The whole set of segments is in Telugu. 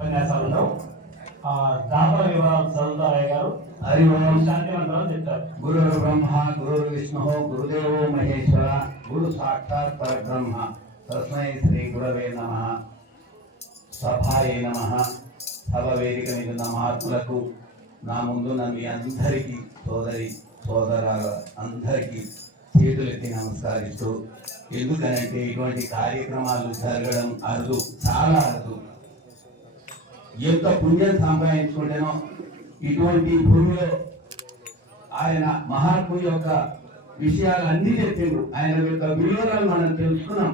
ఉపన్యాసాలలో దాతల వివరాలు చదువుతారయ్య గారు. హరి ఓం. శాంతి మంత్రాలు చెప్తారు. గురు బ్రహ్మ గురు విష్ణు గురుదేవో మహేశ్వర గురు సాక్షాత్ పరబ్రహ్మ తస్మై శ్రీ గురవే నమః. సభాయే నమః. సభ వేదిక మీద ఉన్న మహాత్ములకు, నా ముందున్న మీ అందరికీ, సోదరాల అందరికీ చేతులెత్తి నమస్కరిస్తూ, ఎందుకనంటే ఇటువంటి కార్యక్రమాలు జరగడం అరుదు, చాలా అరుదు. ఎంత పుణ్యం సంపాదించుకుంటేనో ఇటువంటి భూమిలో ఆయన మహాత్ముడి యొక్క విషయాలు అన్ని చెప్పిండు. ఆయన యొక్క విలువలను మనం తెలుసుకున్నాం.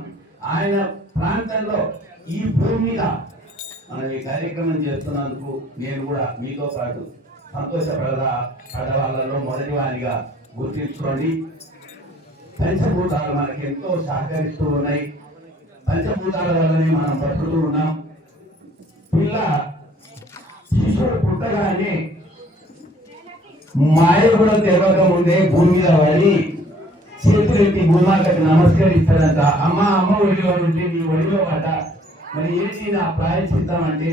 ఆయన ప్రాంతంలో ఈ భూమి మీద మనం ఈ కార్యక్రమం చేస్తున్నందుకు నేను కూడా మీతో పాటు సంతోషపడవాళ్ళలో మొదటి వారిగా గుర్తించుకోండి. పంచభూతాలు మనకి ఎంతో సహకరిస్తూ ఉన్నాయి. పంచభూతాల వల్లనే మనం బతుకుతూ ఉన్నాం. శిశువుడు పుట్టగానే మాయ కూడా తెరవక ముందే భూమి మీద పడి చేతులెత్తి భూమాతకి నమస్కరిస్తాడంట. అమ్మ ఒడిలో ఉంటే నీ ఒడిలో పడ్డ, మరి ఏంటి నా ప్రాయశ్చిత్తం అంటే,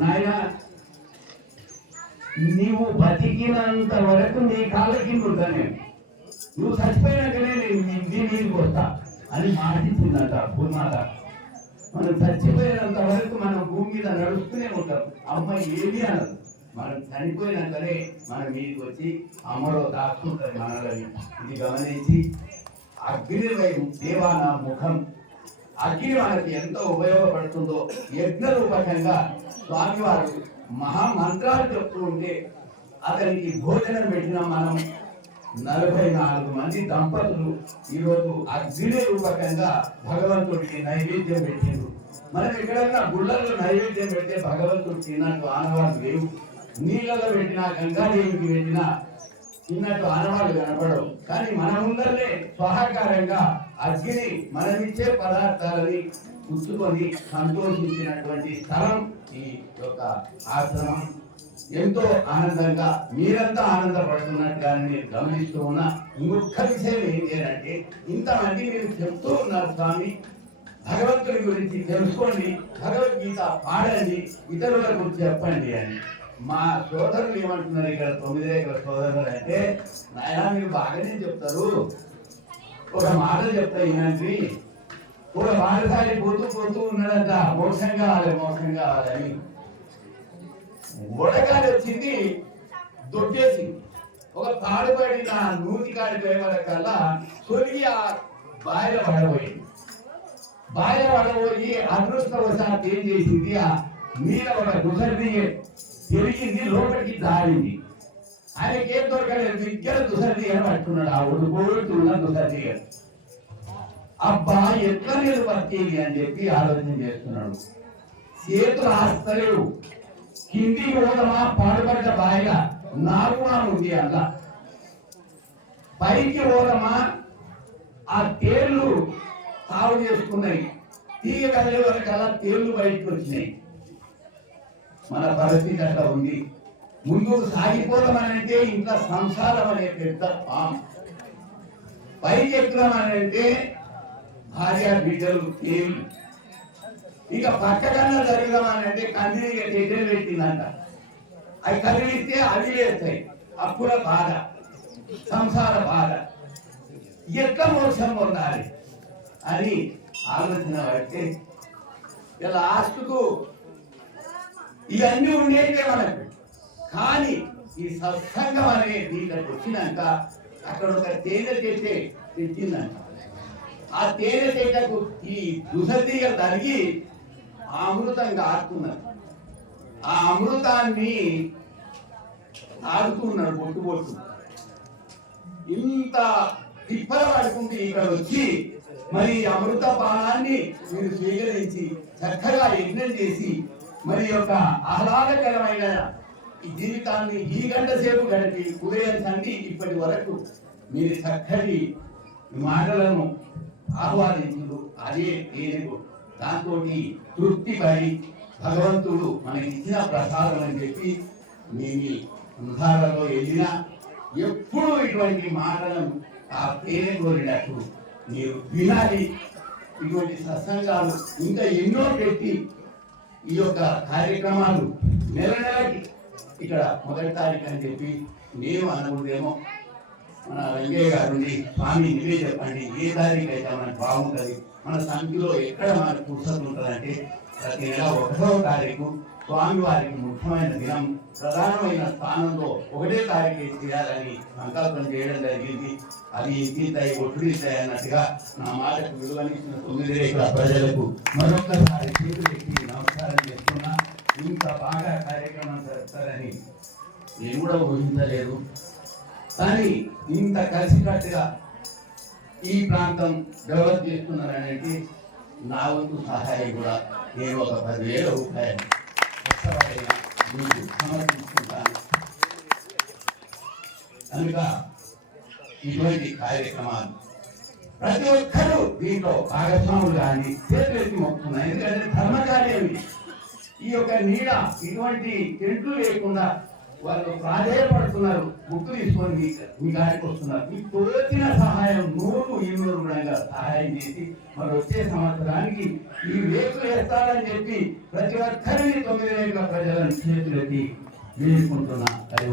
నాయన నీవు బతికినంత వరకు నీ కాళ్ళ కింద ఉంటాను, నువ్వు చచ్చిపోయినాకనే నేను నీ నీరు వస్తా అని మాటించిందంట భూమాత. మనం చచ్చిపోయినంత వరకు మనం భూమి మీద నడుస్తూనే ఉంటాం. అమ్మ ఏమి అనదు. మనం చనిపోయినాకనే మన మీదకి వచ్చి అమ్మలో దాచుకుంటుంది మనలని. ఇది గమనించి అగ్నివైపు దేవాన ముఖం, అగ్ని మనకి ఎంతో ఉపయోగపడుతుందో యజ్ఞ రూపకంగా స్వామివారు మహామంత్రాలు చెప్తూ ఉంటే అతనికి భోజనం పెట్టిన మనం 44 మంది దంపతులు ఈరోజు అగ్ని రూపకంగా భగవంతుడికి నైవేద్యం పెట్టిండ్రు. మనం ఎక్కడన్నా గుళ్ళల్లో నైవేద్యం పెడితే భగవంతుడు తిన్నట్టు ఆనవాళ్ళు లేవు. నీళ్ళలో పెట్టినా, గంగాదేవికి పెట్టినా తిన్నట్టు ఆనవాళ్ళు కనపడవు. కానీ మన ముందరనే స్వహాకారంగా అగ్ని మనమిచ్చే పదార్థాలని పుచ్చుకొని సంతోషించినటువంటి స్థలం ఈ యొక్క ఆశ్రమం. ఎంతో ఆనందంగా మీరంతా ఆనందపడుతున్నట్టుగా నేను గమనిస్తూ ఉన్నా. ఇంకొక విషయం ఏంటి అంటే, ఇంతమంది మీరు చెప్తూ ఉన్నారు స్వామి, భగవంతుడి గురించి తెలుసుకోండి, భగవద్గీత పాడండి, ఇతరులకు చెప్పండి అని. మా సోదరులు ఏమంటున్నారు ఇక్కడ 9 ఎకరాల సోదరులు అంటే, నాయన మీరు బాగానే చెప్తారు, ఒక మాట చెప్తా ఈయనకి, ఒక మాటసారి పోతూ ఉన్నాడంట, మోసం కావాలని. వడగాలి వచ్చింది, దొడ్డేసింది. ఒక తాడుపడిన నూతి కాడిపోయే వరకల్లా తొలిగి ఆ బాయిలో పడబోయి అదృష్టవశాత్తు ఏం చేసింది, ఆ మీద ఒక దుసరిది తిరిగింది, లోపలికి దారింది. ఆయనకి ఏం దొరకలేదు, దగ్గర దుసరిది అని పట్టుకున్నాడు. ఆ ఒడుకోడుతూ ఉన్న దుసరిది. అబ్బా ఎట్లా నేను బతికేది అని చెప్పి ఆలోచన చేస్తున్నాడు. చేతులు ఆస్తలేవు. కిందికి పోదమా పాడుపడ్డ బాయిగా నాగుమా ఉంది అలా, పైకి పోదమా ఆ తేళ్లు తావు చేసుకున్నాయి. తీగ కదిలే వరకల్లా తేళ్లు బయటకు వచ్చినాయి. మన పరిస్థితి అట్లా ఉంది. ముందుకు సాగిపోదామనంటే ఇంకా సంసారం అనే పెద్ద పాము, పైకి ఎక్కుదామనంటే భార్య బిడ్డలు తేళ్లు, ఇక పక్కకన్నా జరుగుదామనంటే కందిరిగా చెట్టెలు పెట్టిందంట. అవి కదిలిస్తే అవి లేస్తాయి. అప్పుల బాధ, సంసార బాధ, ఎట్లా మోక్షం పొందాలి అని ఆలోచన పడితే ఇలా లాస్ట్కు ఇవన్నీ ఉండేదే మనకు. కానీ ఈ సత్సంగం అనే దీంట్లోకి వచ్చినాక అక్కడ ఒక తేనె చెట్టే తెచ్చిందంట. ఆ తేనె చెట్టకు ఈ దుసతీగ తరిగి అమృతంగా ఆడుతున్నారు. ఆ అమృతాన్ని ఆడుతున్నాడు బొట్టు. ఇంత తిప్పల పడుకుంటే ఇక్కడ వచ్చి మరి అమృత పానాన్ని మీరు స్వీకరించి చక్కగా యజ్ఞం చేసి మరి యొక్క ఆహ్లాదకరమైన ఈ జీవితాన్ని ఈ గంట సేపు గడిపి ఉదయం సండి ఇప్పటి వరకు మీరు చక్కటి మాటలను ఆహ్వానించుడు. అదే తేనెకు దాంతో తృప్తి పడి భగవంతుడు మనకి ఇచ్చిన ప్రసాదం అని చెప్పి మీ ఉదాహరణలో వెళ్ళినా ఎప్పుడు ఇటువంటి మాటలను ఆ తేనె కోరినట్టు మీరు వినాలి. ఇటువంటి సత్సంగాలు ఇంకా ఎన్నో పెట్టి ఈ యొక్క కార్యక్రమాలు నెల నెలకి ఇక్కడ మొదటి తారీఖు అని చెప్పి నేను అనుకుంటేమో మన వెంకయ్య గారు స్వామి నువ్వే చెప్పండి ఏ తారీఖు అయితే మనకు బాగుంటుంది, మన సంఖ్యలో ఎక్కడ మనకు పుస్తకం ఉంటుందంటే ప్రతి నెల 1వ తారీఖు స్వామివారికి ముఖ్యమైన దినం, ప్రధానమైన స్థానంలో 1వ తారీఖు చేయాలని సంకల్పం చేయడం జరిగింది. అది ఇంటితాయి ఒట్టుడితాయి అన్నట్టుగా నా మాటకు విలువనిచ్చిన 9 రేఖల ప్రజలకు మరొకసారి చేతులెత్తి నమస్కారం చేస్తున్నా. ఇంత బాగా కార్యక్రమం జరుపుతారని నేను కూడా ఊహించలేదు. కానీ ఇంత కలిసికట్టుగా ఈ ప్రాంతం డెవలప్ చేస్తున్నారనేది నా వంతు సహాయం కూడా నేను ఒక 10,000 రూపాయలు ఉత్సవాలైనా మీకు సమర్పించుకుంటాను. కనుక ఇటువంటి కార్యక్రమాలు ప్రతి ఒక్కరూ దీంట్లో భాగస్వాములు కానీ చేతులెత్తి మొక్కుతున్నారు. ఎందుకంటే ధర్మకార్యం ఈ యొక్క నీడ ఇటువంటి టెంట్లు లేకుండా వాళ్ళు ప్రాధేయపడుతున్నారు. బుక్కు తీసుకొని మీ గారికి వస్తున్నారు. మీకు తోచిన సహాయం 100-200 కూడా సహాయం చేసి మరి వచ్చే సంవత్సరానికి ఈ వేకులు వేస్తారని చెప్పి ప్రతి ఒక్కరిని 9 రేఖల ప్రజలను చేతులెత్తి వేడుకుంటున్నా. అది